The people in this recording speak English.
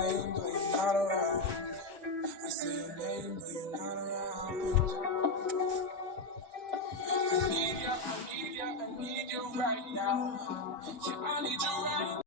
name, but you're not around. I say your name, but you're not around. I need you right now. Yeah, I need you right now.